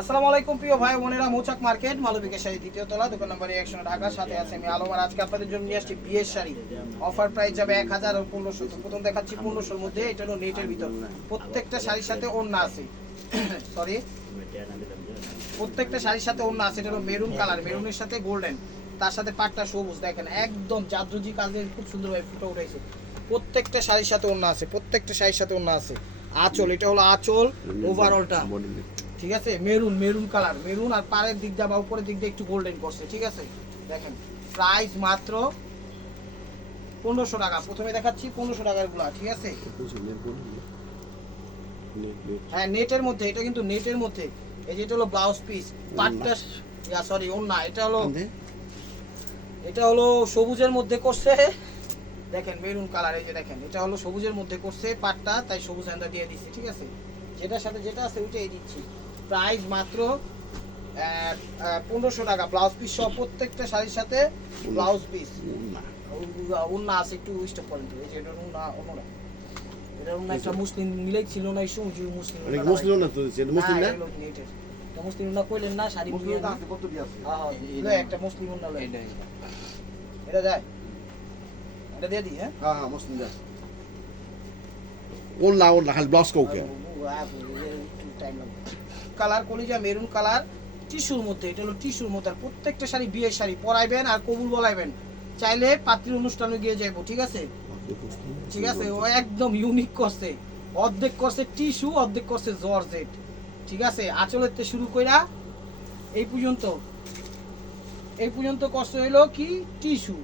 আসসালামু আলাইকুম প্রিয় ভাই বোনেরা, মৌচাক মার্কেট মালবিকা শাড়ি দ্বিতীয় তলা, দোকান নম্বর 100, ঢাকা। সাথে আছে আমি আলম। আর আজকে আপনাদের জন্য নিয়ে আসছি বিয়ের শাড়ি। অফার প্রাইস যাবে 1000 আর 1500। তো প্রথম দেখাচ্ছি 1500-র মধ্যে। এটা হলো নেটের ভিতর, প্রত্যেকটা শাড়ির সাথে ওড়না আছে। সরি, প্রত্যেকটা শাড়ির সাথে ওড়না আছে। এটা হলো মেরুন কালার, মেরুনের সাথে গোল্ডেন, তার সাথে পাটটা সবুজ। দেখেন একদম জাদরুজি কাজে খুব সুন্দরভাবে ফুটে উঠেছে। প্রত্যেকটা শাড়ির সাথে ওড়না আছে, প্রত্যেকটা শাড়ির সাথে ওড়না আছে। আঁচল, এটা হলো আঁচল ওভারঅলটা, ঠিক আছে। মেরুন, মেরুন কালার, মেরুন আর পাড়ের দিক দিয়ে বা উপরের দিক দিয়ে একটু গোল্ডেন করছে, ঠিক আছে। দেখেন প্রাইস মাত্র 1500 টাকা। প্রথমে দেখাচ্ছি 1500 টাকার গুলা, ঠিক আছে। হ্যাঁ নেটের মধ্যে, এটা কিন্তু নেটের মধ্যে। এই যে এটা হলো ব্লাউজ পিস, পাটটা সরি ওন্না, এটা হলো সবুজের মধ্যে করছে। দেখেন মেরুন কালার, এই যে দেখেন এটা হলো সবুজের মধ্যে করছে পাটটা, তাই সবুজ হ্যান্ডা দিয়ে দিচ্ছি, ঠিক আছে। যেটার সাথে যেটা আছে ওইটাই দিচ্ছি। প্রাইস মাত্র 1500 টাকা, ব্লাউজ পিস সহ। প্রত্যেকটা শাড়ির সাথে ব্লাউজ পিস, উন্না আছে। একটু স্টপ করেন তো, এই যে এটা উন্না, অন্যরা এটা উন্না একটা মুসলিম মিলেই ছিল না, ইস্যু মুসলিম মুসলিম না তো, এটা মুসলিম না, এটা মুসলিম না কইলেন না। শাড়ি মুসলিম আছে, কত দি আছে। হ্যাঁ হ্যাঁ, একটা মুসলিম উন্না লয়, এটা যায়, এটা দিয়ে দিই। হ্যাঁ হ্যাঁ মুসলিম যায়। ওল্লা খালি ব্লাউজ কাউকে টাইম লাগবে। কালার কলিজা মেরুন কালার, টিস্যুর মধ্যে। এটা হলো টিস্যুর মধ্যে। আর প্রত্যেকটা শাড়ি বিয়ের শাড়ি, পরাইবেন আর কবুল বলাইবেন, চাইলে পাত্রীর অনুষ্ঠানে গিয়ে যাইবো, ঠিক আছে। ঠিক আছে, ও একদম ইউনিক করছে। অর্ধেক করছে টিস্যু, অর্ধেক করছে জর্জেট, ঠিক আছে। আঁচলের থেকে শুরু কইরা এই পর্যন্ত করছে হইলো কি টিস্যু,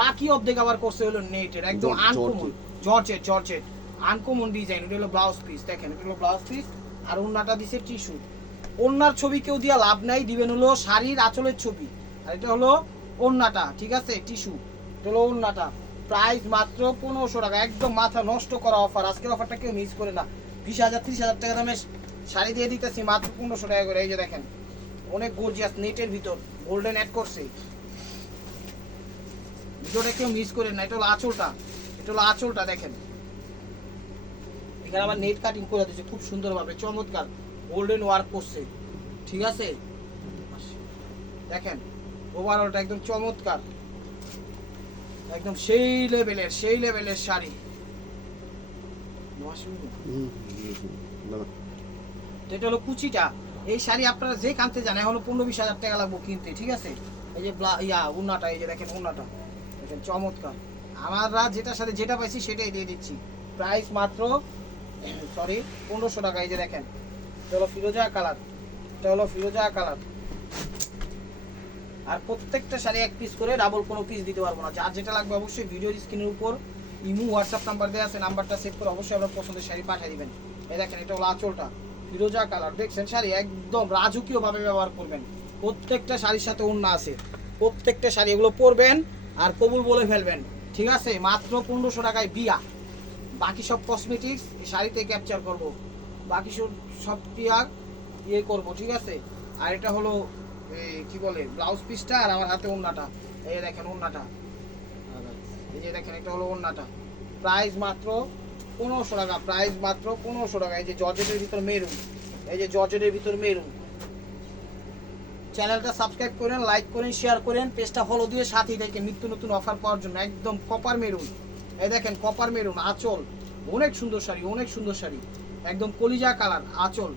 বাকি অর্ধেক আবার করছে হলো নেটের, একদম uncommon georgette, georgette uncommon design. এটা হলো ব্লাউজ পিস, দেখেন এটা হলো ব্লাউজ পিস। আর ওন্নাটা দিছে টিস্যু। ওন্নার ছবি কেউ দিয়া লাভ নাই, দিবেন হলো শাড়ির আঁচলের ছবি। আর এটা হলো ওন্নাটা, ঠিক আছে, টিস্যু। এটা হলো ওন্নাটা। প্রাইস মাত্র 1500 টাকা, একদম মাথা নষ্ট করা অফার। আজকের অফারটা কেউ মিস করে না। 20,000 30,000 টাকা দামের শাড়ি দিয়ে দিতেছি মাত্র 1500 টাকা করে। এই যে দেখেন অনেক গর্জিয়াস নেটের ভিতর, গোল্ডেন অ্যাড করছে। ভিডিওটা কেউ মিস করেন না। এটা হলো আঁচলটা, এটা হলো আঁচলটা। দেখেন এখানে আবার নেট কাটিং করে দিয়েছে খুব সুন্দরভাবে, চমৎকার গোল্ডেন ওয়ার্ক করছে, ঠিক আছে। দেখেন ওভারঅলটা একদম চমৎকার, একদম সেই লেভেলের শাড়ি। এটা হলো কুচিটা। এই শাড়ি আপনারা যে কানতে জানেন, এখন 15-20,000 টাকা লাগবে কিনতে, ঠিক আছে। এই যে উন্নাটা, এই যে দেখেন উন্নাটা, দেখেন চমৎকার। আমরা যেটার সাথে যেটা পাইছি সেটাই দিয়ে দিচ্ছি। প্রাইস মাত্র 1500 টাকা। এই যে দেখেন এটা হলো ফিরোজা কালার, এটা হলো ফিরোজা কালার। আর প্রত্যেকটা শাড়ি এক পিস করে, ডাবল কোনো পিস দিতে পারবো না। যার যেটা লাগবে অবশ্যই ভিডিওর স্ক্রিনের উপর ইমো হোয়াটসঅ্যাপ নাম্বার দেওয়া আছে, নাম্বারটা সেভ করে অবশ্যই আপনার পছন্দের শাড়ি পাঠিয়ে দিবেন। এই দেখেন এটা হলো আঁচলটা, ফিরোজা কালার। দেখছেন শাড়ি একদম রাজকীয়ভাবে ব্যবহার করবেন। প্রত্যেকটা শাড়ির সাথে ওড়না আছে, প্রত্যেকটা শাড়ি এগুলো পরবেন আর কবুল বলে ফেলবেন, ঠিক আছে। মাত্র 1500 টাকায় বিয়া। বাকি সব কসমেটিক্স এই শাড়িতে ক্যাপচার করব, বাকি সব পিয়ার ইয়ে করব, ঠিক আছে। আর এটা হলো কি বলে ব্লাউজ পিসটা, আর আমার হাতে ওড়নাটা। এই দেখেন ওড়নাটা, এই যে দেখেন এটা হলো ওড়নাটা। প্রাইস মাত্র 1500 টাকা, প্রাইস মাত্র 1500 টাকা। এই যে জর্জেটের ভিতর মেরুন, এই যে জর্জেটের ভিতর মেরুন। চ্যানেলটা সাবস্ক্রাইব করেন, লাইক করেন, শেয়ার করেন, পেজটা ফলো দিয়ে সাথেই দেখেন নিত্য নতুন অফার পাওয়ার জন্য। একদম কপার মেরুন, এই দেখেন কপার মেরুন আঁচল। অনেক সুন্দর শাড়ি, অনেক সুন্দর শাড়ি, একদম কলিজা কালার আঁচল।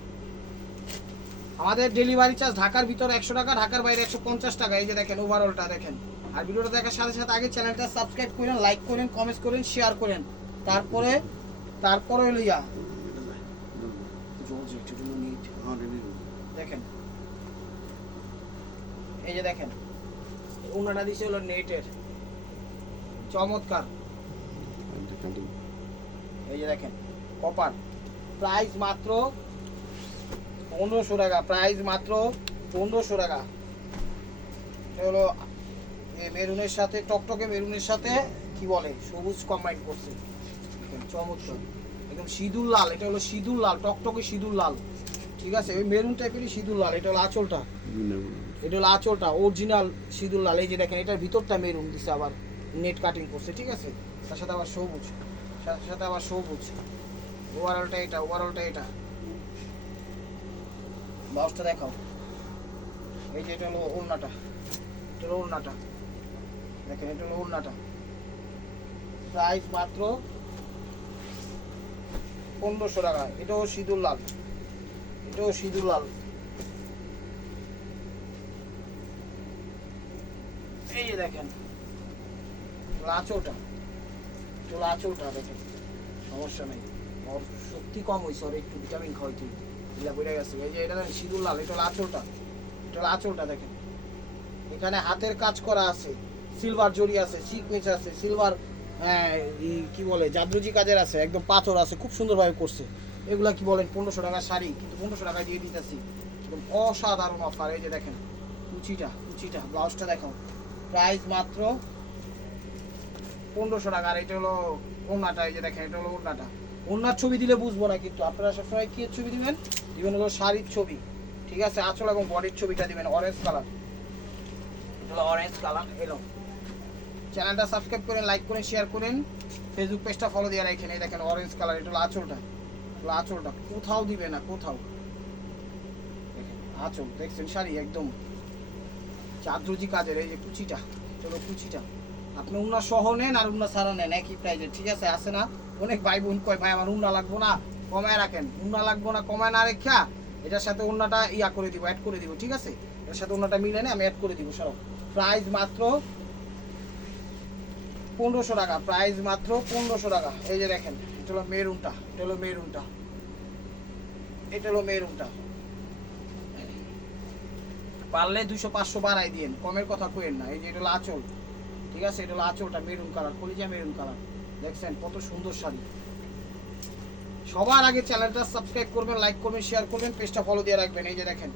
আমাদের ডেলিভারি চার্জ ঢাকার ভিতরে 100 টাকা, ঢাকার বাইরে 150 টাকা। এই যে দেখেন ওভারঅলটা দেখেন। আর ভিডিওটা দেখার সাথে সাথে আগে চ্যানেলটা সাবস্ক্রাইব করেন, লাইক করেন, কমেন্ট করেন, শেয়ার করেন। তারপরে হলো দেখেন এই যে দেখেন ওনাটা দিছে হলো নেটের, চমৎকার। এই যে দেখেন কপার। প্রাইস মাত্র 1500 টাকা, প্রাইস মাত্র 1500 টাকা। এটা হলো মেরুনের সাথে, টকটকে মেরুনের সাথে কি বলে সবুজ কম্বাইন করছে, চমৎকার একদম সিঁদুর লাল। এটা হলো সিঁদুর লাল, টকটকে সিঁদুর লাল, ঠিক আছে। ওই মেরুন টাইপেরই সিঁদুর লাল। এটা হলো আঁচলটা, এটা হলো আঁচলটা অরিজিনাল সিঁদুর লাল। এই যে দেখেন এটার ভিতরটা মেরুন দিছে, আবার নেট কাটিং করছে, ঠিক আছে। তার সাথে আবার সবুজ, সাথে আবার সবুজ। ওভারঅলটা এটা, ওভারঅলটা এটা। ব্লাউজটা দেখাও। এই যে এটা হলো ওড়নাটা, এটা হলো ওড়নাটা, দেখেন এটা হলো ওড়নাটা। প্রাইস মাত্র 1500 টাকা। এটাও সিঁদুর লাল, এটাও সিঁদুর লাল। এই যে দেখেন লাচোটা, এটা লাচোটা দেখেন, সমস্যা নেই। ওর শক্তি কম হয়েছে, ওর একটু ভিটামিন খাওয়াইতে এগুলা বেড়ে গেছে। এই যে এটা দেখেন সিঁদুর লাল, এটা লাচোটা, এটা লাচোটা দেখেন। এখানে হাতের কাজ করা আছে, সিলভার জড়ি আছে, সিকোয়েন্স আছে, সিলভার কি বলে জাদরুজি কাজের আছে, একদম পাথর আছে, খুব সুন্দরভাবে করছে। এগুলা কি বলেন 1500 টাকার শাড়ি, কিন্তু 1500 টাকা দিয়ে দিতেছি একদম অসাধারণ অফার। এই যে দেখেন কুচিটা, কুচিটা ব্লাউজটা দেখাও। প্রাইস মাত্র 1500 টাকা। আর এটা হলো ওড়নাটা, এই যে দেখেন এটা হলো ওড়নাটা। ওড়নার ছবি দিলে বুঝবো না, কিন্তু আপনারা সবসময় কি ছবি দিবেন, দিবেন হলো শাড়ির ছবি, ঠিক আছে? আঁচল এবং বডির ছবিটা দিবেন অরেঞ্জ কালার, এটা হলো অরেঞ্জ কালার। এলো চ্যানেলটা সাবস্ক্রাইব করেন, লাইক করেন, শেয়ার করেন, ফেসবুক পেজটা ফলো দিয়ে রাখেন। এই দেখেন অরেঞ্জ কালার, এটা হলো আঁচলটা, আঁচলটা কোথাও দিবে না, কোথাও দেখেন আঁচল দেখছেন, শাড়ি একদম চাদরুজি কাজের। এই যে কুচিটা, এটা হলো কুচিটা। আপনি উন্না সহ নেন আর উন্না সারা নেন একই প্রাইজে, ঠিক আছে? আসে না অনেক ভাই বোন কয় ভাই আমার উন্না লাগবো না, কমায় রাখেন। উন্না লাগবো না কমায় না রেখা এটার সাথে উন্নাটা ইয়া করে দিব, অ্যাড করে দিব, ঠিক আছে? এটার সাথে উন্নাটা মিলে নেই, আমি অ্যাড করে দিব সব। প্রাইস মাত্র 1500 টাকা, প্রাইস মাত্র 1500 টাকা। এই যে দেখেন এটা হলো মেরুনটা, এটা হলো মেরুনটা, এটা হলো মেরুনটা। পারলে 200-500 বাড়াই দিন, কমের কথা কইেন না। এই যে এটা হলো আঁচল, ঠিক আছে? এটা হলো আঁচলটা মেরুন কালার, কলিজা মেরুন কালার, দেখছেন কত সুন্দর শাড়ি। সবার আগে চ্যানেলটা সাবস্ক্রাইব করবেন, লাইক করবেন, শেয়ার করবেন, পেজটা ফলো দিয়ে রাখবেন। এই যে দেখেন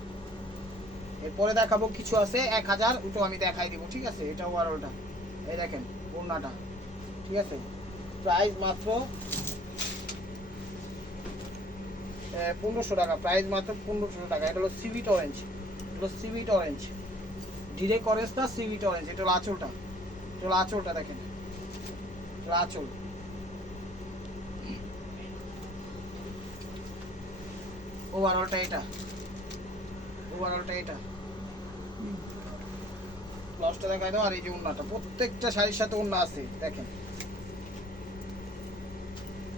এরপরে দেখাবো কিছু আছে 1000, ওটাও আমি দেখাই দিব, ঠিক আছে? এটা ওভারঅলটা এই দেখেন ওড়নাটা, ঠিক আছে? প্রাইস মাত্র 1500 টাকা, প্রাইস মাত্র 1500 টাকা। এটা হলো সিভিট অরেঞ্জ, এটা হলো সিভিট অরেঞ্জ, ডিরেক্ট অরেঞ্জ না, সিভিট অরেঞ্জ। এটা হলো আঁচলটা, এটা হলো আঁচলটা দেখেন, এটা আঁচল। ওভারঅলটা এটা, ওভারঅলটা এটা। ব্লাউজটা দেখাই দাও। আর এই যে ওড়নাটা, প্রত্যেকটা শাড়ির সাথে ওড়না আছে দেখেন।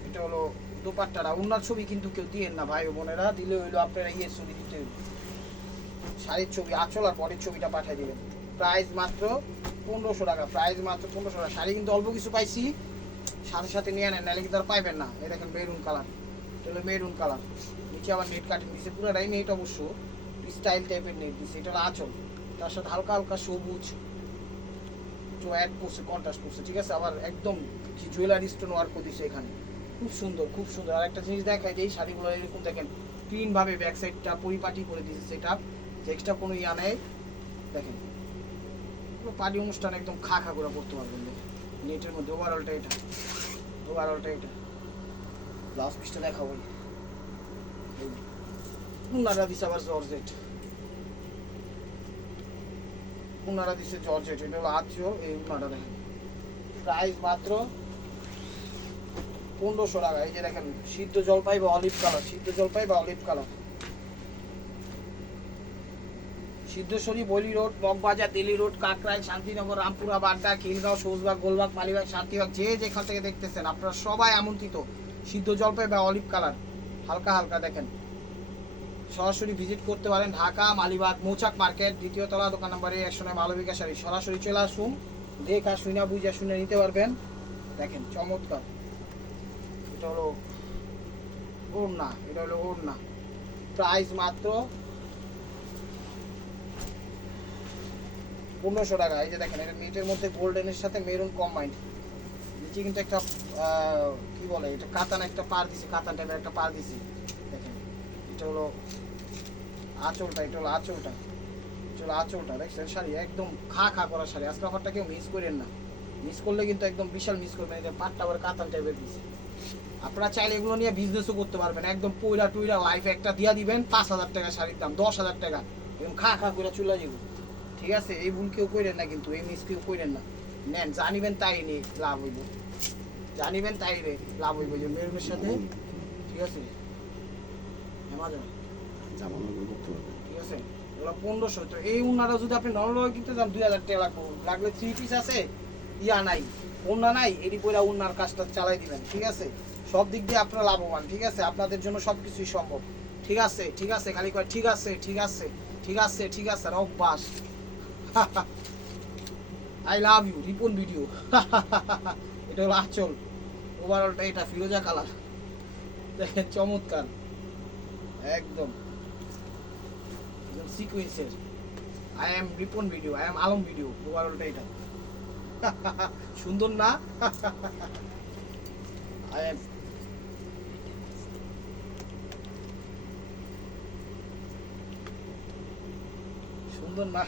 এটা হলো দোপাট্টাটা। ওড়নার ছবি কিন্তু কেউ দিয়েন না ভাই ও বোনেরা, দিলে হইলো আপনারা ইয়ের ছবি দিতে, শাড়ির ছবি, আঁচল আর বডির ছবিটা পাঠিয়ে দিবেন। প্রাইস মাত্র 1500 টাকা, প্রাইস মাত্র 1500 টাকা। শাড়ি কিন্তু অল্প কিছু পাইছি, সাথে সাথে নিয়ে নেন, নাহলে কিন্তু আর পাইবেন না। এই দেখেন মেরুন কালার, এটা হলো মেরুন কালার, নিচে আবার নেট কাটিং দিচ্ছে, পুরোটাই নেট, অবশ্য স্টাইল টাইপের নেট দিচ্ছে। এটা হলো আঁচল, তার সাথে হালকা হালকা সবুজ অ্যাড করছে, কন্ট্রাস্ট করছে, ঠিক আছে? আবার একদম জুয়েলারি স্টোন ওয়ার্ক করে দিচ্ছে এখানে, খুব সুন্দর, খুব সুন্দর। আর একটা জিনিস দেখায় যে এই শাড়িগুলো এরকম দেখেন ক্লিন ভাবে ব্যাক সাইডটা পরিপাটি করে দিচ্ছে, সেটা যে এক্সট্রা কোনো ইয়া নেই। দেখেন পার্টি অনুষ্ঠানে একদম খা খা করে পড়তে পারবেন নেটের মধ্যে। ওভারঅলটা এটা, ওভারঅলটা এটা। ব্লাউজ পিসটা দেখাবো, উনারা দিচ্ছে আবার জর্জেট, উনারা দিচ্ছে জর্জেট। এটা হলো আঁচল, এই উনাটা দেখেন। প্রাইস মাত্র 1500 টাকা। এই যে দেখেন সিদ্ধ জলপাই বা অলিভ কালার, সিদ্ধ জলপাই বা olive colour. Siddheshwari, Baily road, Moghbazar, Delhi road, Kakrail, Shantinagar, Rampura, Badda, Khilgaon, Sabujbagh, Golbagh, Malibagh, Shantibagh, যে যেখান থেকে দেখতেছেন আপনারা সবাই আমন্ত্রিত। সিদ্ধ জলপাই বা অলিভ কালার, হালকা হালকা দেখেন। সরাসরি ভিজিট করতে পারেন ঢাকা মালিবাগ মৌচাক মার্কেট, দ্বিতীয় তলা, দোকান নম্বরে 109, মালবিকা শাড়ি। সরাসরি চলে আসুন, দেখা শুনে বুঝা শুনে নিতে পারবেন। দেখেন চমৎকার। এটা হলো ওড়না, এটা হলো ওড়না। প্রাইস মাত্র 1500 টাকা। এই যে দেখেন এটা নেটের মধ্যে গোল্ডেনের সাথে মেরুন কম্বাইন্ড, নিচে কিন্তু একটা কি বলে এটা কাতান একটা পার দিছি, কাতান টাইপের একটা পার দিছি দেখেন। এটা হলো আঁচলটা, এটা হলো আঁচলটা, এটা হলো আঁচলটা। দেখছেন শাড়ি একদম খা খা করা শাড়ি। আজকে অফারটা কেউ মিস করেন না, মিস করলে কিন্তু একদম বিশাল মিস করবেন। এটা পাটটা আবার কাতান টাইপের দিছি। আপনারা চাইলে এগুলো নিয়ে বিজনেসও করতে পারবেন, একদম পয়লা টুইরা লাইফে একটা দিয়া দিবেন 5000 টাকা শাড়ির দাম, 10,000 টাকা, এরকম খা খা করে চলে যাবো, ঠিক আছে? এই ভুল কেউ করেন না, কিন্তু এই মিস কেউ করেন না। নেন, জানিবেন তাই নিয়ে লাভ হইব, জানিবেন তাই রে লাভ হইব। যে মেরুনের সাথে, ঠিক আছে? অ্যামাজন এগুলো 1500। তো এই উন্নাটা যদি আপনি নর্মাল কিনতে যান 2000 টাকা লাগবে, লাগলে 3 পিস আছে ইয়া নাই উন্না নাই, এটি পরে উন্নার কাজটা চালাই দিবেন, ঠিক আছে? সব দিক দিয়ে আপনারা লাভবান, ঠিক আছে? আপনাদের জন্য সব কিছুই সম্ভব, ঠিক আছে? ঠিক আছে, খালি কয় ঠিক আছে, ঠিক আছে, ঠিক আছে, ঠিক আছে, অভ্যাস। I love you Ripon video. এটা হলো আঁচল, ওভারঅলটা এটা ফিরোজা কালার, দেখেন চমৎকার, একদম সিকোয়েন্সের। I am Ripon video, I am Alam video, ওভারঅলটা এটা। সুন্দর না? আই এম সুন্দর না?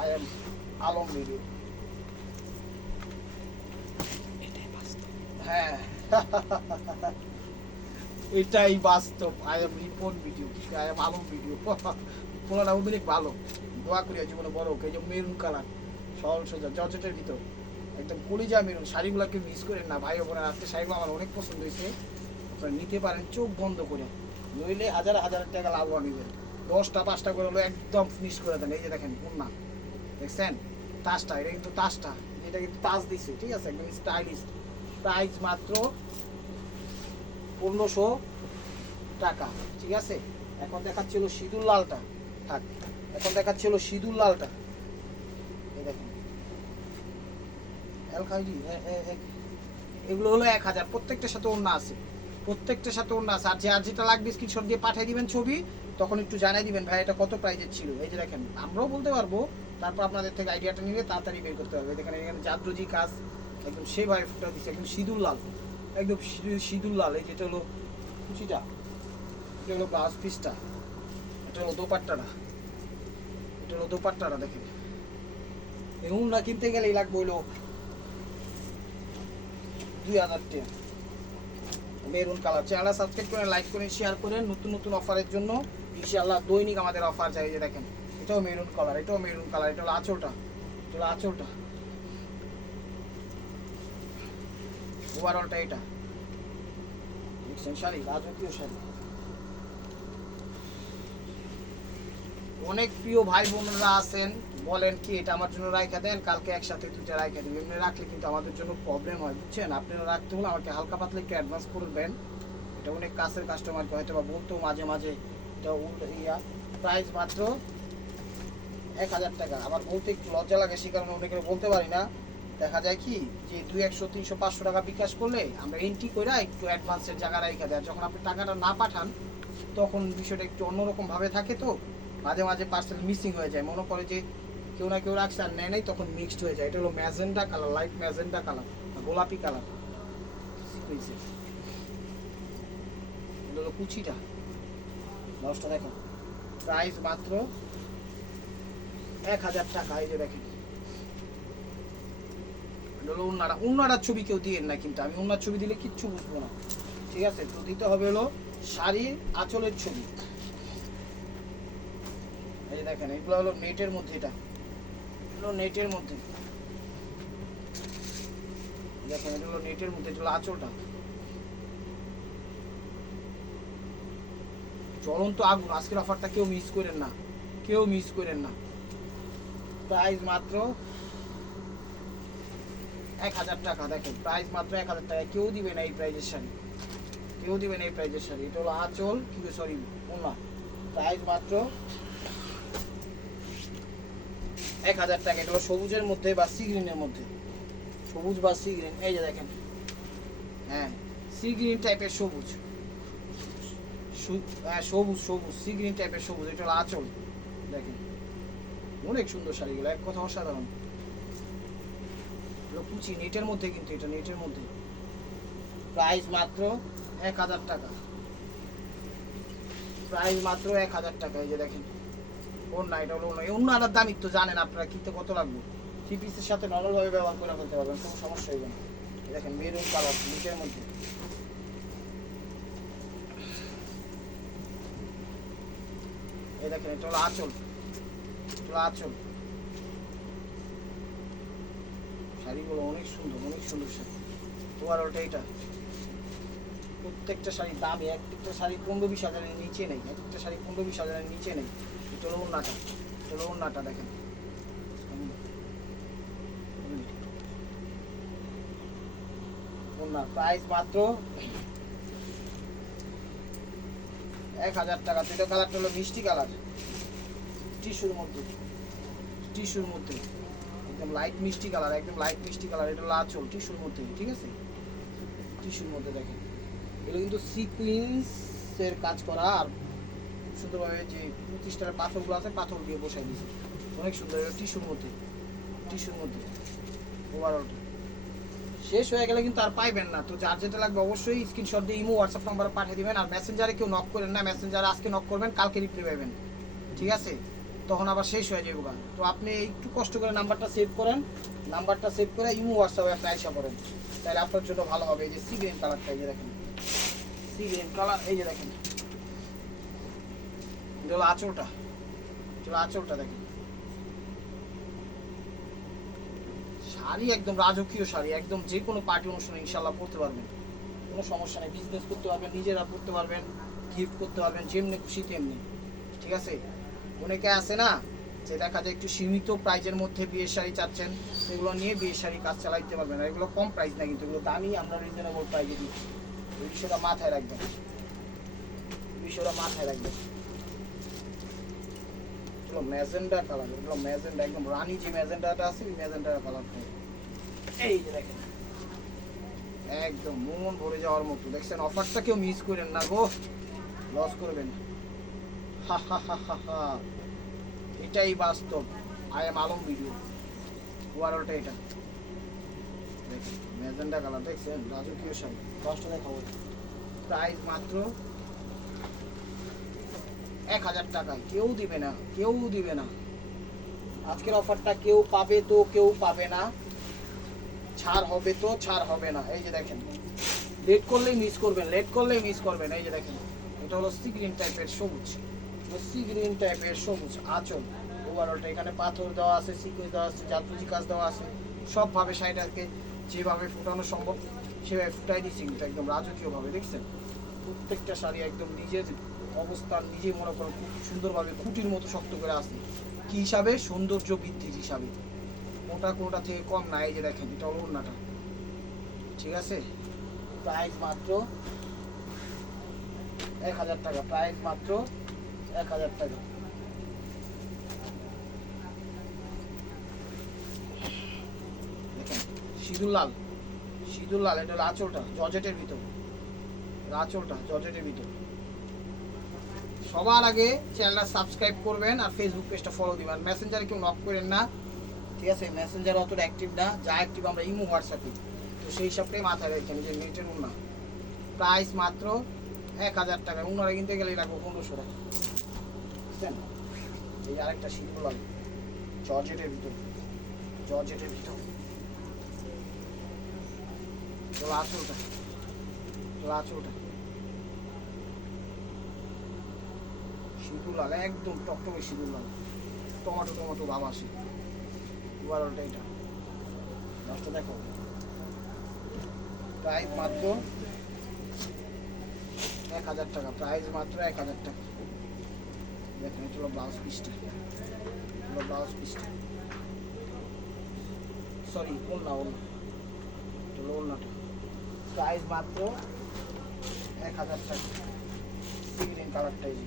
I am Alam video. হ্যাঁ, এটাই বাস্তব। I am Ripon video, I am Alam video. পোলাটা অনেক ভালো, দোয়া করি জীবনে বড় হোক। এই যে মেরুন কালার, সরল সোজা জর্জেটের ভিতর, একদম কলিজা মেরুন। শাড়িগুলোকে মিস করেন না ভাই বোনেরা, আজকে শাড়িগুলো আমার অনেক পছন্দ হয়েছে। আপনারা নিতে পারেন চোখ বন্ধ করে, নইলে হাজার হাজার টাকা লাভবান হইবেন। 10টা 5টা করে হলো একদম ফিনিশ করে দেন। এই যে দেখেন কন্যা, দেখছেন তাজটা, এটা কিন্তু তাজটা, এটা কিন্তু তাজ দিচ্ছে, ঠিক আছে? একদম স্টাইলিশ। প্রাইস মাত্র 1500 টাকা, ঠিক আছে? এখন দেখাচ্ছিল সিঁদুর লালটা, থাক, এখন দেখাচ্ছিল সিঁদুর লালটা। এই দেখেন এগুলো হলো 1000, প্রত্যেকটার সাথে ওড়না আছে, প্রত্যেকটার সাথে ওড়না আছে। আর যেটা লাগবে স্ক্রিনশট দিয়ে পাঠিয়ে দিবেন ছবি, তখন একটু জানাই দিবেন ভাই এটা কত প্রাইজের ছিল। এই যে দেখেন, আমরাও বলতে পারবো, তারপর আপনাদের থেকে আইডিয়াটা নিলে তাড়াতাড়ি বের করতে পারবে। দেখেন এখানে জাদ্রজি কাজ একদম সেভাবে ফুটা দিচ্ছে, একদম সিঁদুর লাল, একদম সিঁদুর লাল। এই যেটা হলো কুচিটা, এটা হলো ব্লাউজ পিসটা, এটা হলো দোপাট্টাটা, এটা হলো দোপাট্টাটা। দেখেন এই উন্না কিনতে গেলেই লাগবে হইলো 2000 টাকা। Maroon colour. চ্যানেলটা সাবস্ক্রাইব করেন, লাইক করেন, শেয়ার করেন। নতুন নতুন অফারের জন্য ইনশাআল্লাহ দৈনিক আমাদের অফার চাই। যে দেখেন এটাও মেরুন কালার, এটাও মেরুন কালার, এটা হলো আঁচলটা, এটা হলো আঁচলটা, ওভারঅলটা এটা। দেখছেন শাড়ি, রাজকীয় শাড়ি। অনেক প্রিয় ভাই বোনরা আছেন, বলেন কি এটা আমার জন্য রাইখা দেন, কালকে একসাথে 2টা রাইখা দিন। এমনি রাখলে কিন্তু আমাদের জন্য প্রবলেম হয়, বুঝছেন? আপনারা রাখতে হলে আমাকে হালকা পাতলা একটু অ্যাডভান্স করবেন। এটা অনেক কাছের কাস্টমারকে হয়তো বা বলতেও মাঝে মাঝে এটা ইয়া। প্রাইস মাত্র 1000 টাকা। আমার বলতে একটু লজ্জা লাগে, সে কারণে অনেকে বলতে পারি না। দেখা যায় কি যে 200, 300, 500 টাকা বিকাশ করলে আমরা এন্ট্রি করে একটু অ্যাডভান্সের জায়গা রাইখা দেয়। যখন আপনি টাকাটা না পাঠান তখন বিষয়টা একটু অন্যরকম ভাবে থাকে। তো মাঝে মাঝে পার্সেল মিসিং হয়ে যায়, মনে করে যে কেউ না কেউ রাখছে আর নেয় নাই, তখন মিক্সড হয়ে যায়। এটা হলো magenta colour, light magenta colour, গোলাপি কালার। এটা হলো কুচিটা, ব্লাউজটা দেখেন। প্রাইস মাত্র 1000 টাকা। এই যে দেখেন এটা হলো উন্নাটা। উন্নাটার ছবি কেউ দিয়েন না কিন্তু, আমি উন্নার ছবি দিলে কিচ্ছু বুঝবো না, ঠিক আছে? তো দিতে হবে হলো শাড়ির আঁচলের ছবি। এই যে দেখেন এগুলো হলো নেটের মধ্যে, এটা হলো নেটের মধ্যে, দেখেন এটা হলো নেটের মধ্যে, এটা হলো আঁচলটা। চলন্ত আগুন, আজকের অফারটা কেউ মিস করেন না, কেউ মিস করেন না। প্রাইস মাত্র 1000 টাকা। দেখেন প্রাইস মাত্র 1000 টাকা। কেউ দিবে না এই প্রাইজের শাড়ি, কেউ দিবে না এই প্রাইজের শাড়ি। এটা হলো আঁচল, কি সরি ওনা। প্রাইস মাত্র 1000 টাকা। এটা হলো সবুজের মধ্যে বা সি গ্রিনের মধ্যে, সবুজ বা সি গ্রিন। এই যে দেখেন, হ্যাঁ সি গ্রিন টাইপের সবুজ, সবুজ সবুজ সি গ্রিন টাইপের সবুজ। এটা হলো আঁচল, দেখেন অনেক সুন্দর শাড়িগুলো, এক কথা অসাধারণ। কুচি নেটের মধ্যে, কিন্তু এটা নেটের মধ্যে। প্রাইস মাত্র 1000 টাকা, প্রাইস মাত্র 1000 টাকা। এই যে দেখেন ওড়না, এটা হলো ওড়না। এই ওড়নাটার দাম একটু জানেন আপনারা কিনতে কত লাগবে। 3 পিসের সাথে নরমাল ভাবে ব্যবহার করে ফেলতে পারবেন, কোনো সমস্যা হবে না। দেখেন মেরুন কালার নিচের মধ্যে। এই দেখেন এটা হলো আঁচল, এটা হলো আঁচল। শাড়িগুলো অনেক সুন্দর, অনেক সুন্দর শাড়ি। ওভারঅলটা এটা প্রত্যেকটা শাড়ি দামি, একটা শাড়ি 15-20 হাজারের নিচে নেই, একটা শাড়ি 15-20 হাজারের নিচে নেই। এটা হলো ওড়নাটা, এটা হলো ওড়নাটা দেখেন। ওড়নার প্রাইস মাত্র 1000 টাকা। এটা কালারটা হলো মিষ্টি কালার, টিস্যুর মধ্যে, টিস্যুর মধ্যে একদম লাইট মিষ্টি কালার, একদম লাইট মিষ্টি কালার। এটা হলো আঁচল টিস্যুর মধ্যে, ঠিক আছে, টিস্যুর মধ্যে দেখেন। এগুলো কিন্তু সিকুয়েন্সের কাজ করা, আর সুন্দরভাবে যে প্রতিষ্ঠানের পাথরগুলো আছে পাথর দিয়ে বসাই দিয়েছে, অনেক সুন্দর। এটা টিস্যুর মধ্যে, টিস্যুর মধ্যে ওভারঅলটা। শেষ হয়ে গেলে কিন্তু আর পাইবেন না। তো যার যেটা লাগবে অবশ্যই স্ক্রিনশট দিয়ে ইমো হোয়াটসঅ্যাপ নাম্বারে পাঠিয়ে দিবেন। আর মেসেঞ্জারে কেউ নক করেন না, মেসেঞ্জারে আজকে নক করবেন, কালকে রিপ্লাই পাবেন, ঠিক আছে, তখন আবার শেষ হয়ে যাবে। তো আপনি একটু কষ্ট করে নাম্বারটা সেভ করেন, নাম্বারটা সেভ করে ইমো হোয়াটসঅ্যাপে আপনি আইসা করেন, তাহলে আপনার জন্য ভালো হবে। এই যে সি গ্রিন কালারটা, এই যে দেখেন সি গ্রিন কালার, এই যে দেখেন এটা হলো আঁচলটা, এটা হলো আঁচলটা দেখেন। শাড়ি একদম রাজকীয় শাড়ি, একদম যে কোনো পার্টি অনুষ্ঠানে ইনশাল্লাহ পরতে পারবেন, কোনো সমস্যা নেই। বিজনেস করতে পারবেন, নিজেরা পরতে পারবেন, গিফট করতে পারবেন, যেমনি খুশি তেমনি, ঠিক আছে। অনেকে আছে না যে দেখা যায় একটু সীমিত প্রাইজের মধ্যে বিয়ের শাড়ি চাচ্ছেন, সেগুলো নিয়ে বিয়ের শাড়ি কাজ চালাইতে পারবেন না। এগুলো কম প্রাইস না, কিন্তু এগুলো দামি, আমরা রিজনেবল প্রাইজে দিই। এই বিষয়টা মাথায় রাখবেন, বিষয়টা মাথায় রাখবেন। এগুলো ম্যাজেন্ডা কালার, এগুলো ম্যাজেন্ডা, একদম রানী যে ম্যাজেন্ডাটা আছে ওই ম্যাজেন্ডার কালারটা। এই যে দেখেন একদম মন ভরে যাওয়ার মতো, দেখছেন। অফারটা কেউ মিস করেন না গো, লস করবেন। হা হা হা হা হা, এটাই বাস্তব। আই এম আলম ভিডিও, ওভারঅলটা এটা দেখেন। ম্যাজেন্ডা কালার দেখছেন, রাজকীয় শাড়ি, 10 টাকায় খাবো। প্রাইস মাত্র 1000 টাকায়, কেউ দিবে না, কেউ দিবে না। আজকের অফারটা কেউ পাবে তো কেউ পাবে না, ছাড় হবে তো ছাড় হবে না। এই যে দেখেন, লেট করলেই মিস করবেন, লেট করলেই মিস করবেন। এই যে দেখেন, এটা হলো সি গ্রিন টাইপের সবুজ, সি গ্রিন টাইপের সবুজ আঁচল। ওভারঅলটা এখানে পাথর দেওয়া আছে, সিকুয়েন্স দেওয়া আছে, জাদুজি কাজ দেওয়া আছে, সবভাবে শাড়িটাকে যেভাবে ফুটানো সম্ভব সেভাবে ফুটাই দিচ্ছি, কিন্তু একদম রাজকীয়ভাবে। দেখছেন প্রত্যেকটা শাড়ি একদম নিজের অবস্থান নিজে মনে করেন খুব সুন্দরভাবে খুঁটির মতো শক্ত করে আসে। কী হিসাবে? সৌন্দর্য বৃদ্ধির হিসাবে, কোনটা কোনটা থেকে কম না। এই যে দেখেন, এটা হলো ওড়নাটা, ঠিক আছে। প্রাইস মাত্র 1000 টাকা, প্রাইস মাত্র 1000 টাকা। দেখেন সিঁদুর লাল, সিঁদুর লাল, এটা হলো আঁচলটা জর্জেটের ভিতর, আঁচলটা জর্জেটের ভিতর। সবার আগে চ্যানেলটা সাবস্ক্রাইব করবেন আর ফেসবুক পেজটা ফলো দিবেন। মেসেঞ্জারে কেউ নক করেন না, ঠিক আছে, মেসেঞ্জার অতটা অ্যাক্টিভ না, যা অ্যাক্টিভ আমরা ইমো হোয়াটসঅ্যাপে। তো সেই হিসাবটাই মাথায় রাখেন। যে নেটের উন্না প্রাইস মাত্র 1000 টাকা। উন্নারা কিনতে গেলেই লাগবে 1500 টাকা, বুঝছেন। এই আরেকটা সিঁদুর লাল জর্জেটের ভিতর, জর্জেটের ভিতর। তো আঁচলটা, তো আঁচলটা সিঁদুর লাল, একদম টকটকে সিঁদুর লাল, টমেটো টমেটো ভাব আসে। ওভারঅলটা এটা, দশটা দেখো। প্রাইস মাত্র 1000 টাকা, প্রাইস মাত্র 1000 টাকা। দেখেন এটা হলো ব্লাউজ পিসটা, হলো ব্লাউজ পিসটা, সরি ওড়না, ওড়না, এটা হলো ওড়নাটা। প্রাইস মাত্র 1000 টাকা। সি গ্রিন কালারটা, এই যে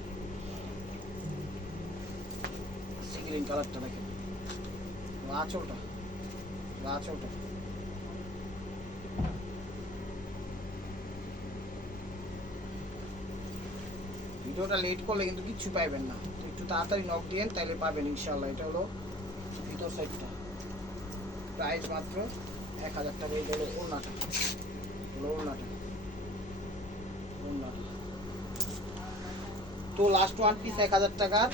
সি গ্রিন কালারটা দেখেন, আঁচলটা, আঁচলটা। ভিডিওটা লেট করলে কিন্তু কিচ্ছু পাইবেন না, তো একটু তাড়াতাড়ি নক দিয়েন, তাইলে পাবেন ইনশাল্লাহ। এটা হলো ভিতর সাইডটা, প্রাইস মাত্র 1000 টাকা। এই হলো ওড়নাটা, হলো ওড়নাটা, ওড়নাটা। তো লাস্ট ওয়ান পিস 1000 টাকার,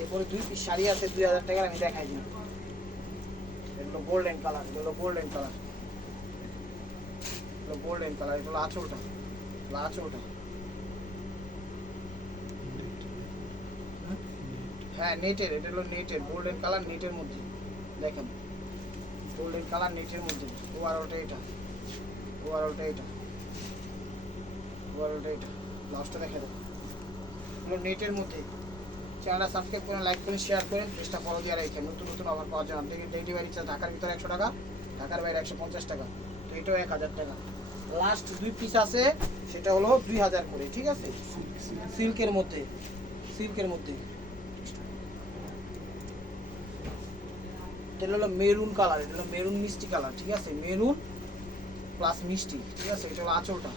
এরপরে 2 পিস শাড়ি আছে 2000 টাকার, আমি দেখাই দিই। এগুলো গোল্ডেন কালার, এগুলো গোল্ডেন কালার, এগুলো গোল্ডেন কালার। এগুলো আঁচলটা, আঁচলটা, হ্যাঁ নেটের, এটা হলো নেটের, গোল্ডেন কালার নেটের মধ্যে দেখেন, গোল্ডেন কালার নেটের মধ্যে। ওভারঅলটা এটা, ওভারঅলটা এটা, ওভারঅলটা এটা, ব্লাউজটা দেখে দেবো। এগুলো নেটের মধ্যে। চ্যানেলটা সাবস্ক্রাইব করেন, লাইক করেন, শেয়ার করেন, পেজটা ফলো দিয়ে রাখেন। নতুন নতুন অফার পাওয়ার জন্য আপনাদের ডেলিভারি চার্জ ঢাকার ভিতরে 100 টাকা, ঢাকার বাইরে 150 টাকা, তো এটাও 1000 টাকা। লাস্ট 2 পিস আছে, সেটা হলো 2000 করে, ঠিক আছে? সিল্কের মধ্যে, সিল্কের মধ্যে এটা হলো মেরুন কালার, এটা হলো মেরুন মিষ্টি কালার, ঠিক আছে? মেরুন প্লাস মিষ্টি, ঠিক আছে? এটা হলো আঁচলটা,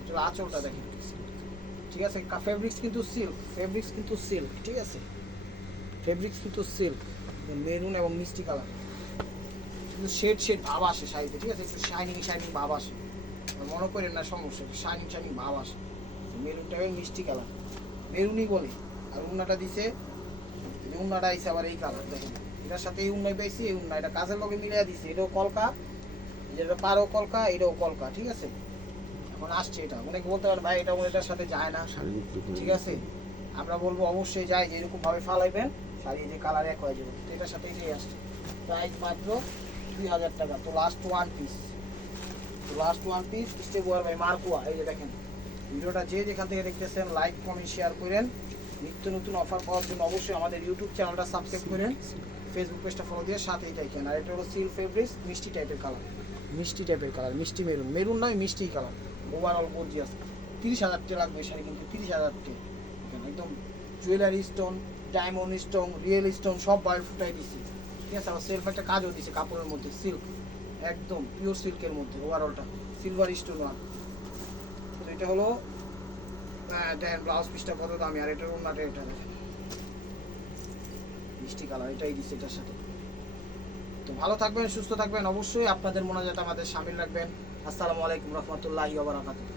এটা হলো আঁচলটা দেখেন, ঠিক আছে? ফেব্রিক্স কিন্তু সিল্ক, ফেব্রিক্স কিন্তু সিল্ক, ঠিক আছে? ফেব্রিক্স কিন্তু সিল্ক, মেরুন এবং মিষ্টি কালার, কিন্তু শেড শেড ভাব আসে শাড়িতে, ঠিক আছে? একটু শাইনিং শাইনিং ভাব আসে, মনে করেন না সমস্যা, শাইনিং শাইনিং ভাব আসে। মেরুনটা এবং মিষ্টি কালার, মেরুনই বলে। আর উন্নাটা দিছে, উন্নাটা আইসে আবার এই কালার দেখেন, এটার সাথে এই উন্নাই পাইছি, এই উন্না এটা কাজের লগে মিলিয়ে দিছে। এটাও কলকা, যেটা পারো কলকা, এটাও কলকা, ঠিক আছে? এখন আসছে এটা, অনেকে বলতে পারেন ভাই এটা এটার সাথে যায় না, ঠিক আছে? আমরা বলবো অবশ্যই যায়, যে এরকম ভাবে ফালাইবেন শাড়ি যে কালার এক হয়ে যাবে। তো এটার সাথে এটাই আসছে, প্রাইস মাত্র 2000 টাকা। তো লাস্ট ওয়ান পিস, তো লাস্ট ওয়ান পিস স্টেপ ওয়ার বাই মার্কুয়া। এই যে দেখেন, ভিডিওটা যে যেখান থেকে দেখতেছেন লাইক কমেন্ট শেয়ার করেন। নিত্য নতুন অফার পাওয়ার জন্য অবশ্যই আমাদের ইউটিউব চ্যানেলটা সাবস্ক্রাইব করেন, ফেসবুক পেজটা ফলো দিয়ে সাথেই দেখেন। আর এটা হলো সিল ফেব্রিক্স, মিষ্টি টাইপের কালার, মিষ্টি টাইপের কালার, মিষ্টি মেরুন, মেরুন নয় মিষ্টি কালার, ওভারঅল গর্জিয়াস। 30,000 টাকা লাগবে শাড়ি, কিন্তু 30,000 টাকা একদম jewellery stone, diamond stone, real stone সব বাইরে ফুটাই দিছি, ঠিক আছে? আবার সেলফ একটা কাজও দিছে কাপড়ের মধ্যে, সিল্ক, একদম পিওর সিল্কের মধ্যে ওভারঅলটা, সিলভার স্টোন ওয়ার্ক। তো এটা হলো দেন ব্লাউজ পিসটা কত দামি, আর এটার ওন্নাটা এটা দেখেন মিষ্টি কালার, এটাই দিচ্ছে এটার সাথে। তো ভালো থাকবেন, সুস্থ থাকবেন, অবশ্যই আপনাদের মোনাজাত আমাদের শামিল রাখবেন। আসসালামু আলাইকুম রহমতুল্লাহি ওয়া বারাকাতুহু।